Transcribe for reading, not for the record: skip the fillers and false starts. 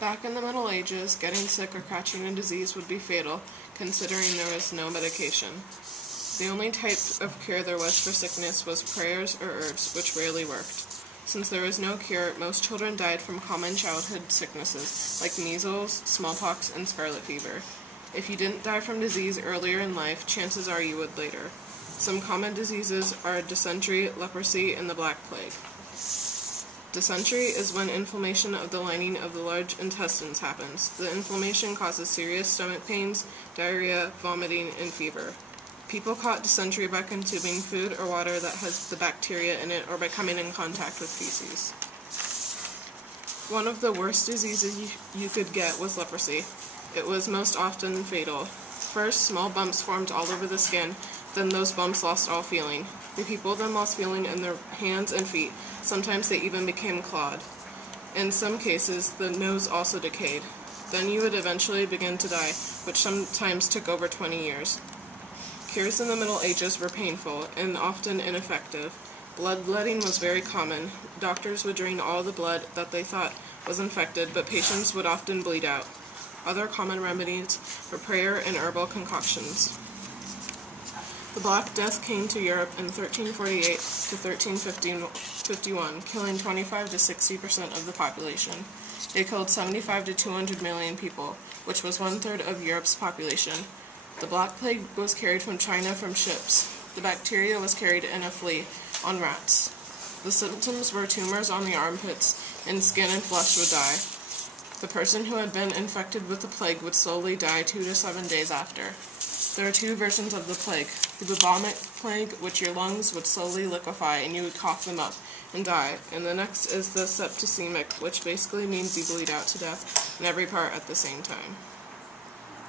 Back in the Middle Ages, getting sick or catching a disease would be fatal, considering there was no medication. The only type of cure there was for sickness was prayers or herbs, which rarely worked. Since there was no cure, most children died from common childhood sicknesses, like measles, smallpox, and scarlet fever. If you didn't die from disease earlier in life, chances are you would later. Some common diseases are dysentery, leprosy, and the Black Plague. Dysentery is when inflammation of the lining of the large intestines happens. The inflammation causes serious stomach pains, diarrhea, vomiting, and fever. People caught dysentery by consuming food or water that has the bacteria in it or by coming in contact with feces. One of the worst diseases you could get was leprosy. It was most often fatal. First, small bumps formed all over the skin, then those bumps lost all feeling. The people then lost feeling in their hands and feet. Sometimes they even became clawed. In some cases, the nose also decayed. Then you would eventually begin to die, which sometimes took over 20 years. Cures in the Middle Ages were painful and often ineffective. Bloodletting was very common. Doctors would drain all the blood that they thought was infected, but patients would often bleed out. Other common remedies were prayer and herbal concoctions. The Black Death came to Europe in 1348 to 1351, killing 25 to 60% of the population. It killed 75 to 200 million people, which was one-third of Europe's population. The Black Plague was carried from China from ships. The bacteria was carried in a flea on rats. The symptoms were tumors on the armpits, and skin and flesh would die. The person who had been infected with the plague would slowly die 2 to 7 days after. There are two versions of the plague. The bubonic plague, which your lungs would slowly liquefy and you would cough them up and die. And the next is the septicemic, which basically means you bleed out to death in every part at the same time.